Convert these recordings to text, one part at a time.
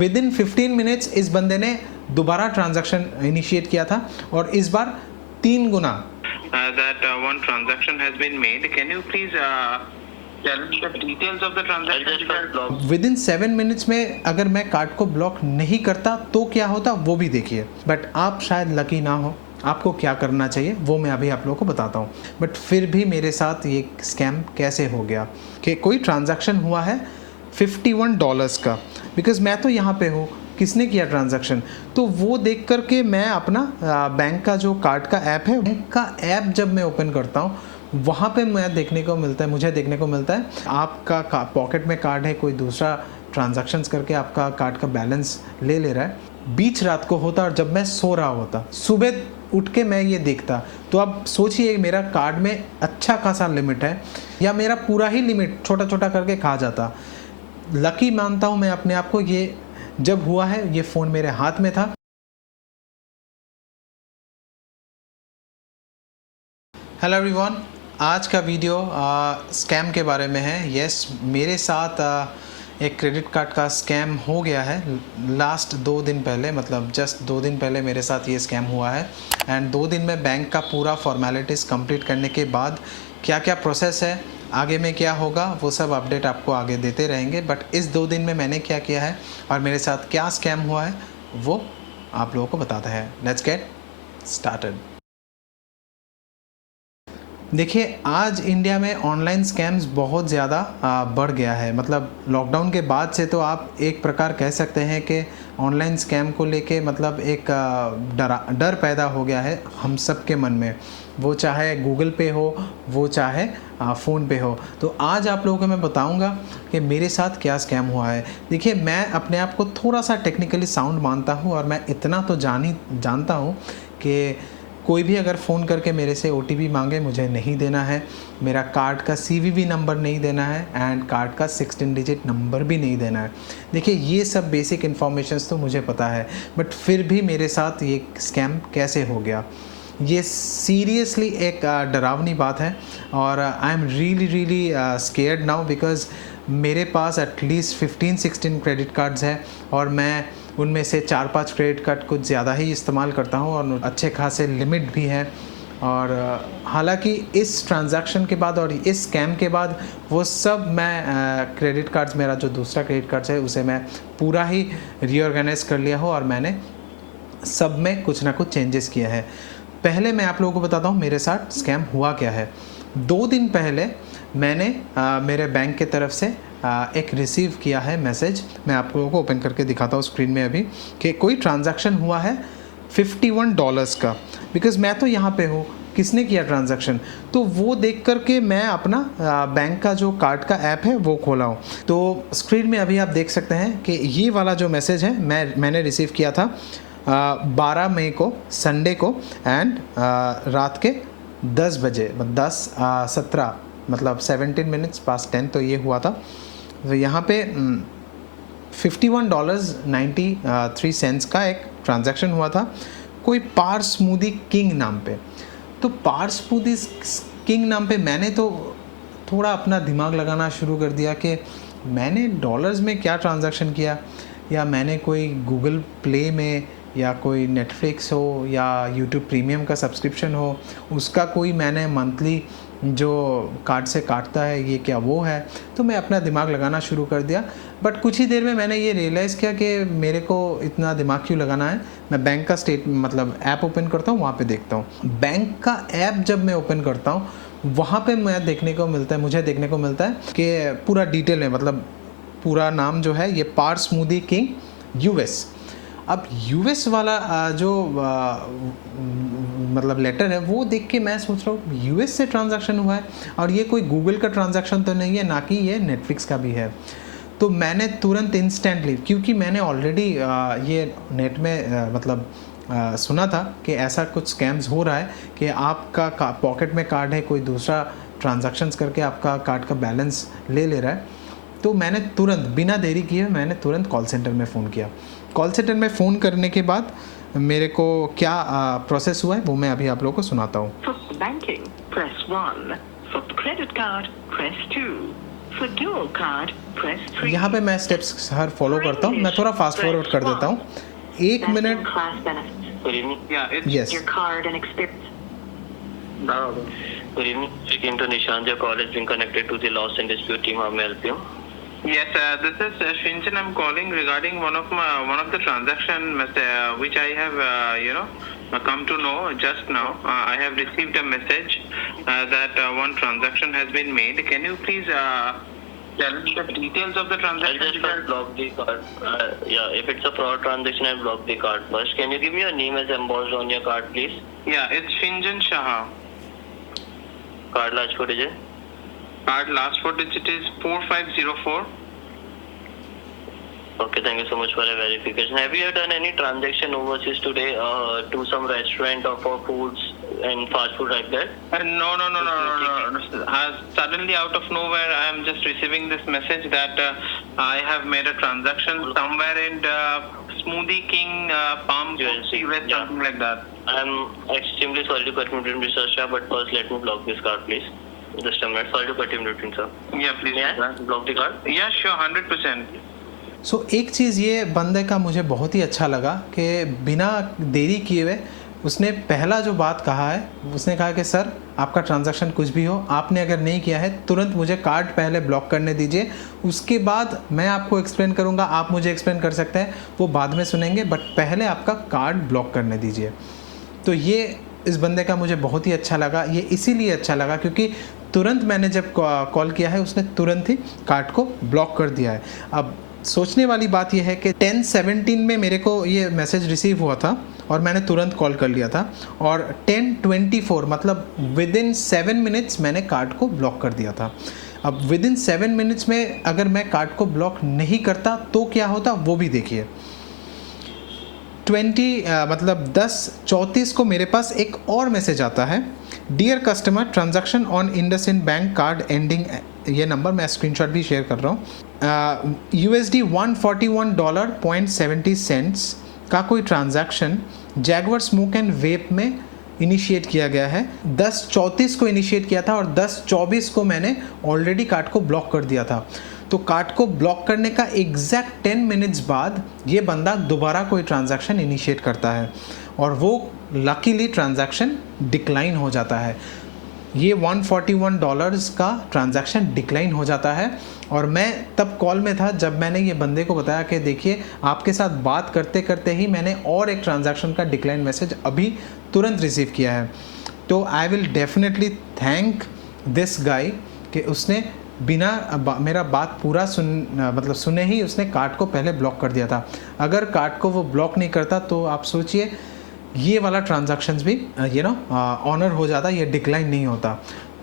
With in 15 minutes इस बंदे ने दोबारा ट्रांजैक्शन इनिशिएट किया था और इस बार 3 गुना। That one transaction has been made. Can you please tell me the details of the transaction? With in 7 minutes में अगर मैं कार्ड को ब्लॉक नहीं करता तो क्या होता वो भी देखिए। बट आप शायद लकी ना हो, आपको क्या करना चाहिए वो मैं अभी आप लोगों को बताता हूँ। बट फिर भी मेरे साथ ये स्कैम कैसे हो गया कि कोई ट्रांजैक्शन हुआ है $51 का, बिकॉज़ मैं तो यहाँ पे हूँ, किसने किया ट्रांजैक्शन, तो वो देख कर के मैं अपना बैंक का जो कार्ड का ऐप है, बैंक का ऐप जब मैं ओपन करता हूँ वहाँ पे मुझे देखने को मिलता है आपका पॉकेट में कार्ड है, कोई दूसरा ट्रांजैक्शंस करके आपका कार्ड का बैलेंस ले रहा है। बीच रात को होता और जब मैं सो रहा होता, सुबह उठ के मैं ये देखता, तो अब सोचिए मेरा कार्ड में अच्छा खासा लिमिट है या मेरा पूरा ही लिमिट छोटा छोटा करके खा जाता। लकी मानता हूँ मैं अपने आप को, ये जब हुआ है ये फ़ोन मेरे हाथ में था। हेलो एवरीवन, आज का वीडियो स्कैम के बारे में है। यस, मेरे साथ एक क्रेडिट कार्ड का स्कैम हो गया है लास्ट 2 दिन पहले, मतलब जस्ट 2 दिन पहले मेरे साथ ये स्कैम हुआ है। एंड 2 दिन में बैंक का पूरा फॉर्मेलिटीज़ कंप्लीट करने के बाद क्या क्या प्रोसेस है, आगे में क्या होगा, वो सब अपडेट आपको आगे देते रहेंगे। बट इस 2 दिन में मैंने क्या किया है और मेरे साथ क्या स्कैम हुआ है वो आप लोगों को बताते हैं। Let's get started. देखिए, आज इंडिया में ऑनलाइन स्कैम्स बहुत ज़्यादा बढ़ गया है। मतलब लॉकडाउन के बाद से तो आप एक प्रकार कह सकते हैं कि ऑनलाइन स्कैम को लेके मतलब एक डर पैदा हो गया है हम सब के मन में, वो चाहे गूगल पे हो, वो चाहे फ़ोन पे हो। तो आज आप लोगों को मैं बताऊंगा कि मेरे साथ क्या स्कैम हुआ है। देखिए, मैं अपने आप को थोड़ा सा टेक्निकली साउंड मानता हूँ और मैं इतना तो जानता हूँ कि कोई भी अगर फ़ोन करके मेरे से OTP मांगे, मुझे नहीं देना है, मेरा कार्ड का CVV नंबर नहीं देना है एंड कार्ड का 16 डिजिट नंबर भी नहीं देना है। देखिए, ये सब बेसिक इन्फॉर्मेशंस तो मुझे पता है, बट फिर भी मेरे साथ ये स्कैम कैसे हो गया, ये सीरियसली एक डरावनी बात है। और I am really scared now, because मेरे पास एटलीस्ट 15-16 क्रेडिट कार्ड्स हैं और मैं उनमें से 4-5 क्रेडिट कार्ड कुछ ज़्यादा ही इस्तेमाल करता हूँ और अच्छे खासे लिमिट भी हैं। और हालांकि इस ट्रांजैक्शन के बाद और इस स्कैम के बाद वो सब मैं क्रेडिट कार्ड्स, मेरा जो दूसरा क्रेडिट कार्ड्स है उसे मैं पूरा ही रीऑर्गेनाइज कर लिया हो और मैंने सब में कुछ ना कुछ चेंजेस किए हैं। पहले मैं आप लोगों को बताता हूँ मेरे साथ स्कैम हुआ क्या है। 2 दिन पहले मैंने मेरे बैंक के तरफ से एक रिसीव किया है मैसेज। मैं आप लोगों को ओपन करके दिखाता हूँ स्क्रीन में अभी, कि कोई ट्रांजैक्शन हुआ है $51 का, बिकॉज़ मैं तो यहाँ पे हूँ, किसने किया ट्रांजैक्शन, तो वो देख कर के मैं अपना बैंक का जो कार्ड का ऐप है वो खोला हूँ। तो स्क्रीन में अभी आप देख सकते हैं कि ये वाला जो मैसेज है मैंने रिसीव किया था 12 मई को, संडे को, एंड रात के 10 बजे 17 मतलब 17 मिनट्स पास्ट 10 तो ये हुआ था। तो यहाँ पे $51.93 का एक ट्रांजैक्शन हुआ था कोई पार स्मूदी किंग नाम पे। तो पार स्मूदी किंग नाम पे मैंने तो थोड़ा अपना दिमाग लगाना शुरू कर दिया कि मैंने डॉलर्स में क्या ट्रांजैक्शन किया, या मैंने कोई गूगल प्ले में या कोई नेटफ्लिक्स हो या यूट्यूब प्रीमियम का सब्सक्रिप्शन हो, उसका कोई मैंने मंथली जो कार्ड से काटता है, ये क्या वो है। तो मैं अपना दिमाग लगाना शुरू कर दिया। बट कुछ ही देर में मैंने ये रियलाइज़ किया कि मेरे को इतना दिमाग क्यों लगाना है। मैं बैंक का मतलब ऐप ओपन करता हूँ, वहाँ पे देखता हूँ। बैंक का ऐप जब मैं ओपन करता हूँ वहाँ पे मुझे देखने को मिलता है कि पूरा डिटेल में, मतलब पूरा नाम जो है ये पार स्मूदी किंग US। अब US वाला जो मतलब लेटर है वो देख के मैं सोच रहा हूँ US से ट्रांजैक्शन हुआ है और ये कोई गूगल का ट्रांजैक्शन तो नहीं है, ना कि ये नेटफ्लिक्स का भी है। तो मैंने तुरंत इंस्टेंटली, क्योंकि मैंने ऑलरेडी ये नेट में मतलब सुना था कि ऐसा कुछ स्कैम्स हो रहा है कि आपका पॉकेट में कार्ड है, कोई दूसरा ट्रांजैक्शंस करके आपका कार्ड का बैलेंस ले रहा है। तो मैंने तुरंत बिना देरी किए मैंने तुरंत कॉल सेंटर में फ़ोन किया। कॉल सेंटर में फ़ोन करने के बाद मेरे को क्या प्रोसेस हुआ है वो मैं अभी आप लोगों को सुनाता हूँ। For banking, press 1. For credit card, press 2. For dual card, press 3. यहाँ पे मैं स्टेप्स हर फॉलो करता हूँ, मैं थोड़ा फास्ट फॉरवर्ड कर देता हूँ। 1 Best in minute. class benefits. Good evening. Yeah, it's yes Your card and experience. Good evening. Speaking to Nishant, your call has been connected to the loss and dispute team. How may I help you? yes. This is Shinjan. I'm calling regarding one of the transaction which I have come to know just now. I have received a message that one transaction has been made. Can you please tell me the details of the I'll transaction? just first block the card. Yeah, if it's a fraud transaction, I'll block the card first. Can you give me your name as embossed on your card, please? Yeah, it's Shinjan Shah. Card last four digit. Card last four digit is 4504. Okay, thank you so much for the verification. Have you done any transaction overseas today to some restaurant or for foods and fast food like that? No. Suddenly, out of nowhere, I am just receiving this message that I have made a transaction somewhere in Smoothie King, Palm UNC, West, yeah. something like that. I'm extremely sorry to cut you in between, Mr. Shah, but first let me block this card, please. Just a minute. Sorry to cut you in between, sir. Yeah, please. May I block the card? Yeah, sure, 100%. सो एक चीज़ ये बंदे का मुझे बहुत ही अच्छा लगा कि बिना देरी किए हुए उसने पहला जो बात कहा है, उसने कहा कि सर आपका ट्रांजैक्शन कुछ भी हो, आपने अगर नहीं किया है तुरंत मुझे कार्ड पहले ब्लॉक करने दीजिए, उसके बाद मैं आपको एक्सप्लेन करूंगा, आप मुझे एक्सप्लेन कर सकते हैं, वो बाद में सुनेंगे, बट पहले आपका कार्ड ब्लॉक करने दीजिए। तो ये इस बंदे का मुझे बहुत ही अच्छा लगा। ये इसीलिए अच्छा लगा क्योंकि तुरंत मैंने जब कॉल किया है उसने तुरंत ही कार्ड को ब्लॉक कर दिया है। अब सोचने वाली बात यह है कि 10:17 में मेरे को ये मैसेज रिसीव हुआ था और मैंने तुरंत कॉल कर लिया था, और 10:24 मतलब विद इन 7 मिनट्स मैंने कार्ड को ब्लॉक कर दिया था। अब विद इन 7 मिनट्स में अगर मैं कार्ड को ब्लॉक नहीं करता तो क्या होता वो भी देखिए। 10:34 को मेरे पास एक और मैसेज आता है, dear customer transaction on IndusInd bank card ending, ये नंबर मैं स्क्रीनशॉट भी शेयर कर रहा हूँ, USD $141.70 का कोई transaction Jaguar smoke and vape में इनिशिएट किया गया है। 10:34 को इनिशिएट किया था और 10:24 को मैंने ऑलरेडी कार्ड को ब्लॉक कर दिया था। तो कार्ड को ब्लॉक करने का एग्जैक्ट 10 मिनट्स बाद ये बंदा दोबारा कोई ट्रांजैक्शन इनिशिएट करता है और वो लकीली ट्रांजैक्शन डिक्लाइन हो जाता है। ये $141 का ट्रांजैक्शन डिक्लाइन हो जाता है। और मैं तब कॉल में था जब मैंने ये बंदे को बताया कि देखिए आपके साथ बात करते करते ही मैंने और एक ट्रांजैक्शन का डिक्लाइन मैसेज अभी तुरंत रिसीव किया है। तो I will definitely thank this guy कि उसने बिना मेरा बात पूरा सुने ही उसने कार्ड को पहले ब्लॉक कर दिया था। अगर कार्ड को वो ब्लॉक नहीं करता तो आप सोचिए ये वाला ट्रांजैक्शंस भी ऑनर हो जाता, ये डिक्लाइन नहीं होता।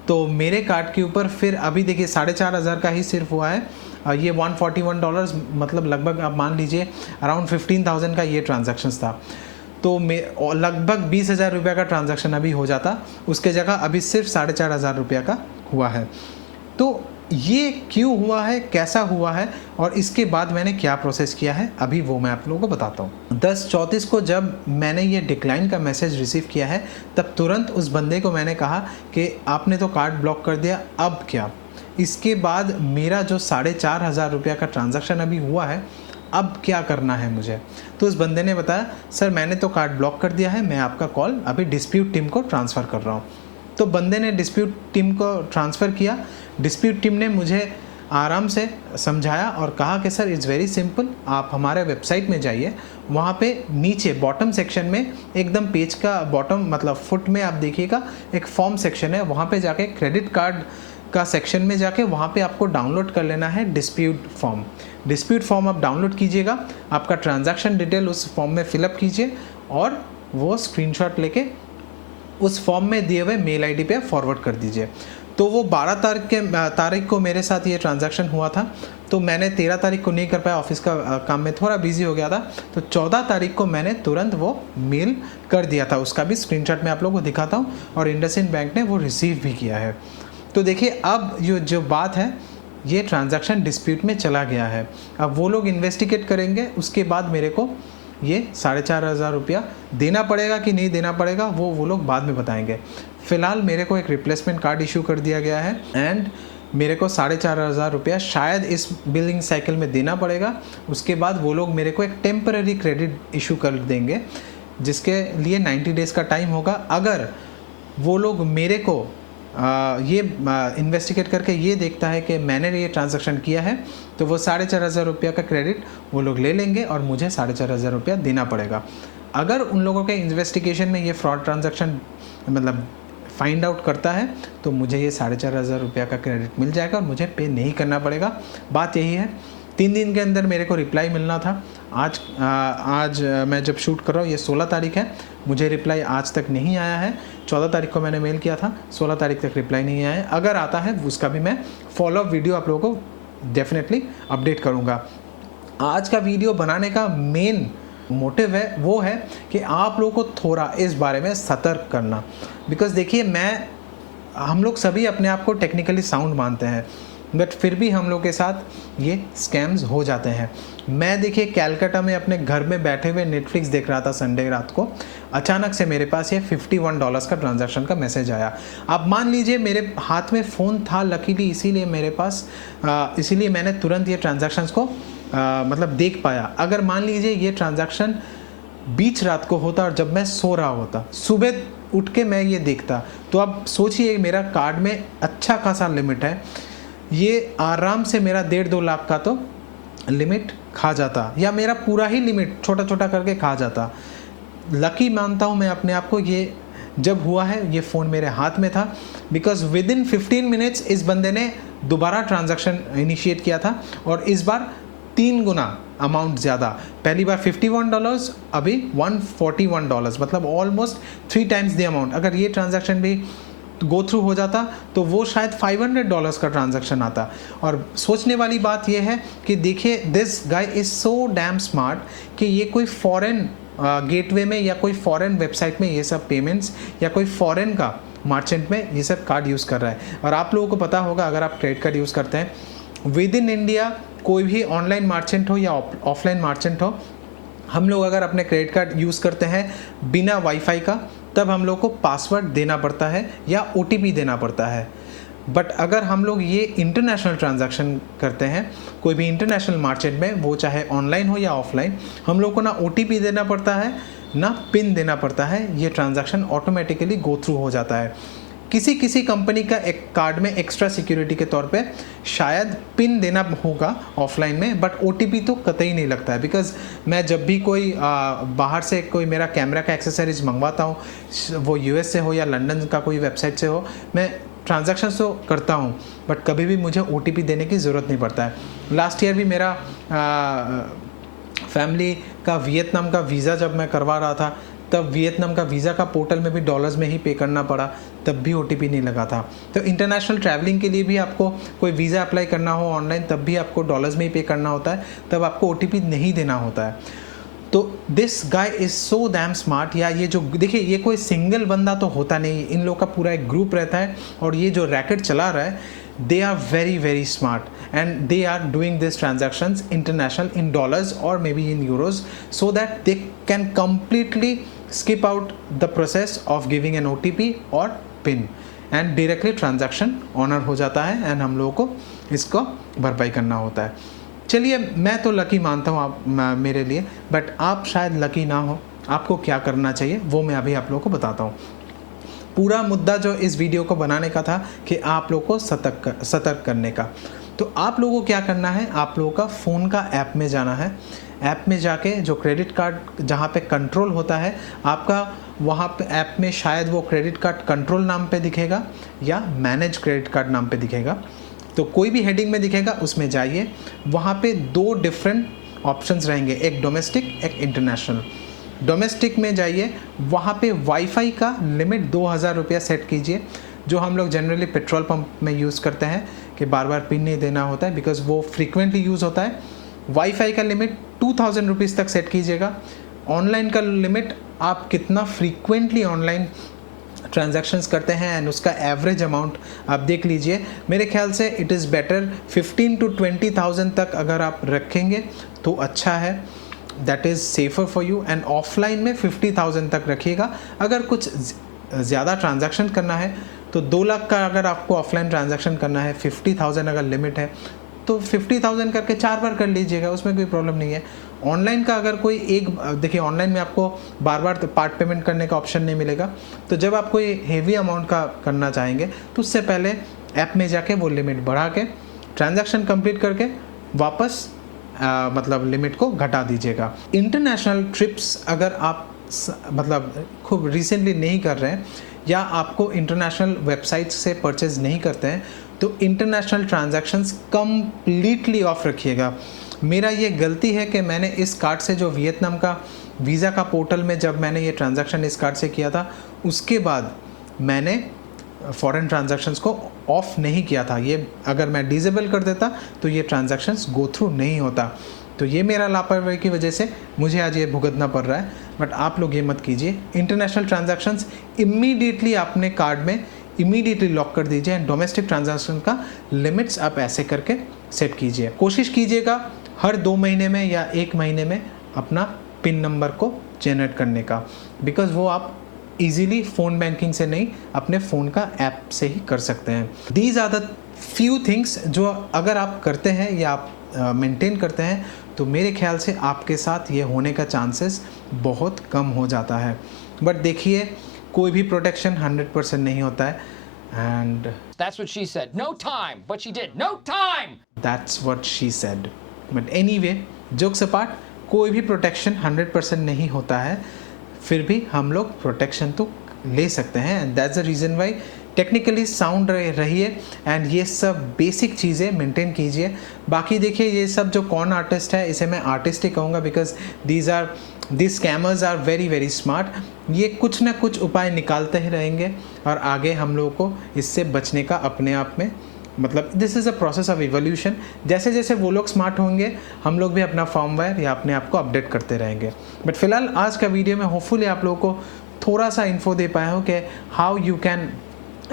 तो मेरे कार्ड के ऊपर फिर अभी देखिए 4,500 का ही सिर्फ हुआ है। ये $141 मतलब लगभग आप मान लीजिए अराउंड 15,000 का ये ट्रांजैक्शंस था। तो लगभग 20,000 रुपये का ट्रांजैक्शन अभी हो जाता, उसके जगह अभी सिर्फ 4,500 रुपये का हुआ है। तो ये क्यों हुआ है, कैसा हुआ है और इसके बाद मैंने क्या प्रोसेस किया है अभी वो मैं आप लोगों को बताता हूँ। 10:34 को जब मैंने ये डिक्लाइन का मैसेज रिसीव किया है तब तुरंत उस बंदे को मैंने कहा कि आपने तो कार्ड ब्लॉक कर दिया, अब क्या। इसके बाद मेरा जो 4,500 रुपये का ट्रांजैक्शन अभी हुआ है, अब क्या करना है मुझे। तो उस बंदे ने बताया सर मैंने तो कार्ड ब्लॉक कर दिया है, मैं आपका कॉल अभी डिस्प्यूट टीम को ट्रांसफ़र कर रहा हूँ। तो बंदे ने डिस्प्यूट टीम को ट्रांसफ़र किया। डिस्प्यूट टीम ने मुझे आराम से समझाया और कहा कि सर इट्स वेरी सिंपल, आप हमारे वेबसाइट में जाइए, वहाँ पे नीचे बॉटम सेक्शन में एकदम पेज का बॉटम मतलब फुट में आप देखिएगा एक फॉर्म सेक्शन है, वहाँ पे जाके क्रेडिट कार्ड का सेक्शन में जाके वहाँ पे आपको डाउनलोड कर लेना है डिस्प्यूट फॉर्म। डिस्प्यूट फॉर्म आप डाउनलोड कीजिएगा, आपका ट्रांजैक्शन डिटेल उस फॉर्म में फिलअप कीजिए और वो स्क्रीनशॉट लेके उस फॉर्म में दिए हुए मेल आईडी पे फॉरवर्ड कर दीजिए। तो वो 12 तारीख को मेरे साथ ये ट्रांजैक्शन हुआ था, तो मैंने 13 तारीख को नहीं कर पाया, ऑफिस का काम में थोड़ा बिजी हो गया था। तो 14 तारीख को मैंने तुरंत वो मेल कर दिया था, उसका भी स्क्रीनशॉट मैं आप लोगों को दिखाता हूँ, और इंडसइंड बैंक ने वो रिसीव भी किया है। तो देखिए अब जो बात है ये ट्रांजैक्शन डिस्प्यूट में चला गया है। अब वो लोग इन्वेस्टिगेट करेंगे, उसके बाद मेरे को ये 4,500 रुपया देना पड़ेगा कि नहीं देना पड़ेगा वो लोग बाद में बताएंगे। फ़िलहाल मेरे को एक रिप्लेसमेंट कार्ड इशू कर दिया गया है एंड मेरे को 4,500 रुपया शायद इस बिलिंग साइकिल में देना पड़ेगा। उसके बाद वो लोग मेरे को एक टेम्पररी क्रेडिट इशू कर देंगे, जिसके लिए 90 डेज़ का टाइम होगा। अगर वो लोग मेरे को ये इन्वेस्टिगेट करके ये देखता है कि मैंने ये ट्रांजैक्शन किया है, तो वो 4,500 रुपया का क्रेडिट वो लोग ले लेंगे और मुझे 4,500 रुपया देना पड़ेगा। अगर उन लोगों के इन्वेस्टिगेशन में ये फ्रॉड ट्रांजैक्शन मतलब फाइंड आउट करता है, तो मुझे ये 4,500 रुपया का क्रेडिट मिल जाएगा और मुझे पे नहीं करना पड़ेगा। बात यही है। 3 दिन के अंदर मेरे को रिप्लाई मिलना था। आज मैं जब शूट कर रहा हूँ, ये 16 तारीख है, मुझे रिप्लाई आज तक नहीं आया है। 14 तारीख को मैंने मेल किया था, 16 तारीख तक रिप्लाई नहीं आया है। अगर आता है उसका भी मैं फॉलोअप वीडियो आप लोगों को डेफिनेटली अपडेट करूँगा। आज का वीडियो बनाने का मेन मोटिव है वो है कि आप लोगों को थोड़ा इस बारे में सतर्क करना। बिकॉज देखिए, हम लोग सभी अपने आप को टेक्निकली साउंड मानते हैं, बट फिर भी हम लोग के साथ ये स्कैम्स हो जाते हैं। मैं देखिए कैलकाटा में अपने घर में बैठे हुए नेटफ्लिक्स देख रहा था संडे रात को, अचानक से मेरे पास ये $51 का ट्रांजैक्शन का मैसेज आया। आप मान लीजिए मेरे हाथ में फ़ोन था लकीली, इसीलिए मेरे पास इसीलिए मैंने तुरंत ये ट्रांजैक्शंस को मतलब देख पाया। अगर मान लीजिए ये ट्रांजैक्शन बीच रात को होता और जब मैं सो रहा होता, सुबह उठ के मैं ये देखता, तो आप सोचिए मेरा कार्ड में अच्छा खासा लिमिट है, ये आराम से मेरा 1.5-2 लाख का तो लिमिट खा जाता, या मेरा पूरा ही लिमिट छोटा छोटा करके खा जाता। लकी मानता हूँ मैं अपने आप को ये जब हुआ है, ये फ़ोन मेरे हाथ में था, बिकॉज विद इन 15 मिनट्स इस बंदे ने दोबारा ट्रांजैक्शन इनिशिएट किया था और इस बार 3 गुना अमाउंट ज़्यादा। पहली बार $51, अभी $141, मतलब ऑलमोस्ट 3 टाइम्स द अमाउंट। अगर ये ट्रांजैक्शन भी गो थ्रू हो जाता तो वो शायद $500 का ट्रांजैक्शन आता। और सोचने वाली बात यह है कि देखिए, this guy is so damn smart कि ये कोई फॉरेन गेटवे में या कोई फॉरेन वेबसाइट में ये सब पेमेंट्स या कोई फॉरेन का मार्चेंट में ये सब कार्ड यूज़ कर रहा है। और आप लोगों को पता होगा, अगर आप क्रेडिट कार्ड यूज़ करते हैं विद इन इंडिया, कोई भी ऑनलाइन मार्चेंट हो या ऑफलाइन मार्चेंट हो, हम लोग अगर अपने क्रेडिट कार्ड यूज़ करते हैं बिना वाईफाई का, तब हम लोग को पासवर्ड देना पड़ता है या OTP देना पड़ता है। बट अगर हम लोग ये इंटरनेशनल ट्रांजैक्शन करते हैं कोई भी इंटरनेशनल मार्केट में, वो चाहे ऑनलाइन हो या ऑफलाइन, हम लोग को ना OTP देना पड़ता है ना पिन देना पड़ता है। ये ट्रांजैक्शन ऑटोमेटिकली गो थ्रू हो जाता है। किसी कंपनी का एक कार्ड में एक्स्ट्रा सिक्योरिटी के तौर पे शायद पिन देना होगा ऑफलाइन में, बट OTP तो कतई नहीं लगता है। बिकॉज मैं जब भी कोई बाहर से कोई मेरा कैमरा का एक्सेसरीज मंगवाता हूँ, वो US से हो या लंदन का कोई वेबसाइट से हो, मैं ट्रांजैक्शन तो करता हूँ बट कभी भी मुझे OTP देने की ज़रूरत नहीं पड़ता है। लास्ट ईयर भी मेरा फैमिली का वियतनाम का वीज़ा जब मैं करवा रहा था, तब वियतनाम का वीज़ा का पोर्टल में भी डॉलर्स में ही पे करना पड़ा, तब भी OTP नहीं लगा था। तो इंटरनेशनल ट्रैवलिंग के लिए भी आपको कोई वीज़ा अप्लाई करना हो ऑनलाइन, तब भी आपको डॉलर्स में ही पे करना होता है, तब आपको OTP नहीं देना होता है। तो this guy is so damn smart. या ये जो देखिए, ये कोई सिंगल बंदा तो होता नहीं, इन लोग का पूरा एक ग्रुप रहता है और ये जो रैकेट चला रहा है, they are very smart and they are doing these transactions international in dollars or maybe in euros, so that they can completely skip out the process of giving an OTP or PIN and directly transaction honour हो जाता है and हम लोगों को इसको भरपाई करना होता है। चलिए, मैं तो लकी मानता हूँ आप मेरे लिए, बट आप शायद लकी ना हो। आपको क्या करना चाहिए वो मैं अभी आप लोगों को बताता हूँ। पूरा मुद्दा जो इस वीडियो को बनाने का था कि आप लोगों को सतर्क करने का। तो आप लोगों को क्या करना है, आप लोगों का फ़ोन का ऐप में जाना है। ऐप में जाके जो क्रेडिट कार्ड जहाँ पे कंट्रोल होता है आपका, वहाँ पे ऐप में शायद वो क्रेडिट कार्ड कंट्रोल नाम पे दिखेगा या मैनेज क्रेडिट कार्ड नाम पे दिखेगा। तो कोई भी हेडिंग में दिखेगा, उसमें जाइए। वहाँ पे 2 डिफरेंट ऑप्शंस रहेंगे, एक डोमेस्टिक एक इंटरनेशनल। डोमेस्टिक में जाइए, वहाँ पे वाईफाई का लिमिट 2,000 रुपया सेट कीजिए, जो हम लोग जनरली पेट्रोल पंप में यूज़ करते हैं कि बार बार पिन नहीं देना होता है, बिकॉज वो फ्रीक्वेंटली यूज़ होता है। वाईफाई का लिमिट 2,000 रुपीज़ तक सेट कीजिएगा। ऑनलाइन का लिमिट आप कितना फ्रीक्वेंटली ऑनलाइन ट्रांजैक्शंस करते हैं एंड उसका एवरेज अमाउंट आप देख लीजिए। मेरे ख्याल से इट इज़ बेटर 15 to 20,000 तक अगर आप रखेंगे तो अच्छा है, that is safer for you. And offline में 50,000 तक रखिएगा। अगर कुछ ज़्यादा ट्रांजैक्शन करना है तो 2 लाख का अगर आपको ऑफलाइन ट्रांजैक्शन करना है, 50,000 अगर लिमिट है तो 50,000 करके 4 बार कर लीजिएगा, उसमें कोई प्रॉब्लम नहीं है। ऑनलाइन का अगर कोई एक देखिए, ऑनलाइन में आपको बार बार पार्ट पेमेंट करने का ऑप्शन नहीं मिलेगा। तो जब आप कोई हेवी अमाउंट का करना चाहेंगे तो उससे पहले ऐप में जाके वो लिमिट बढ़ा के ट्रांजैक्शन कंप्लीट करके वापस मतलब लिमिट को घटा दीजिएगा। इंटरनेशनल ट्रिप्स अगर आप मतलब खूब रिसेंटली नहीं कर रहे हैं या आपको इंटरनेशनल वेबसाइट्स से परचेज नहीं करते हैं तो इंटरनेशनल ट्रांजैक्शंस कम्प्लीटली ऑफ रखिएगा। मेरा ये गलती है कि मैंने इस कार्ड से जो वियतनाम का वीज़ा का पोर्टल में जब मैंने ये ट्रांजैक्शन इस कार्ड से किया था उसके बाद मैंने फॉरेन ट्रांजैक्शंस को ऑफ नहीं किया था। ये अगर मैं डिसेबल कर देता तो ये ट्रांजैक्शंस गो थ्रू नहीं होता। तो ये मेरा लापरवाही की वजह से मुझे आज ये भुगतना पड़ रहा है, बट आप लोग ये मत कीजिए। इंटरनेशनल ट्रांजैक्शंस इमीडिएटली अपने कार्ड में इमीडिएटली लॉक कर दीजिए एंड डोमेस्टिक ट्रांजैक्शन का लिमिट्स आप ऐसे करके सेट कीजिए। कोशिश कीजिएगा हर 2 महीने में या 1 महीने में अपना पिन नंबर को जनरेट करने का, बिकॉज वो आप इजीली फ़ोन बैंकिंग से नहीं अपने फ़ोन का ऐप से ही कर सकते हैं। These are the few things जो अगर आप करते हैं या आप मेंटेन करते हैं तो मेरे ख्याल से आपके साथ ये होने का चांसेस बहुत कम हो जाता है। बट देखिए, कोई भी प्रोटेक्शन 100% नहीं होता है and That's what she said. No time, but she did. No time! That's what she said. But anyway, jokes apart, कोई भी प्रोटेक्शन 100% नहीं होता है, फिर भी हम लोग प्रोटेक्शन तो ले सकते हैं and that's the reason why technically sound रहिए एंड ये सब बेसिक चीज़ें मेंटेन कीजिए। बाकी देखिए, ये सब जो कॉन आर्टिस्ट है इसे मैं आर्टिस्ट ही कहूँगा, because these scammers are very very smart. ये कुछ ना कुछ उपाय निकालते ही रहेंगे और आगे हम लोगों को इससे बचने का अपने आप में मतलब this is a process of evolution. जैसे जैसे वो लोग स्मार्ट होंगे हम लोग भी अपना फॉर्मवेयर या अपने आप को अपडेट करते रहेंगे। बट फिलहाल आज का वीडियो में होपफुली आप लोगों को थोड़ा सा इन्फो दे पाया हूँ कि how you can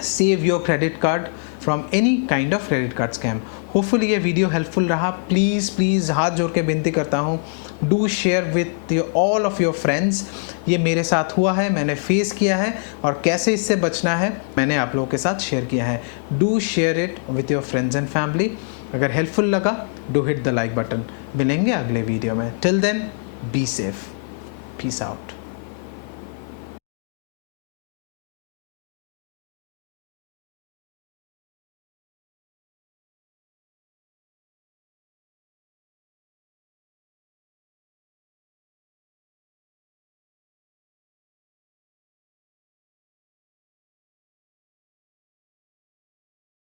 save your credit card from any kind of credit card scam. Hopefully ये वीडियो हेल्पफुल रहा। प्लीज़ हाथ जोड़ के विनती करता हूँ, do share with all of your friends. ये मेरे साथ हुआ है, मैंने फेस किया है और कैसे इससे बचना है मैंने आप लोगों के साथ शेयर किया है। Do share it with your friends and family. अगर हेल्पफुल लगा do hit the like button. मिलेंगे अगले वीडियो में। Till then be safe, peace out.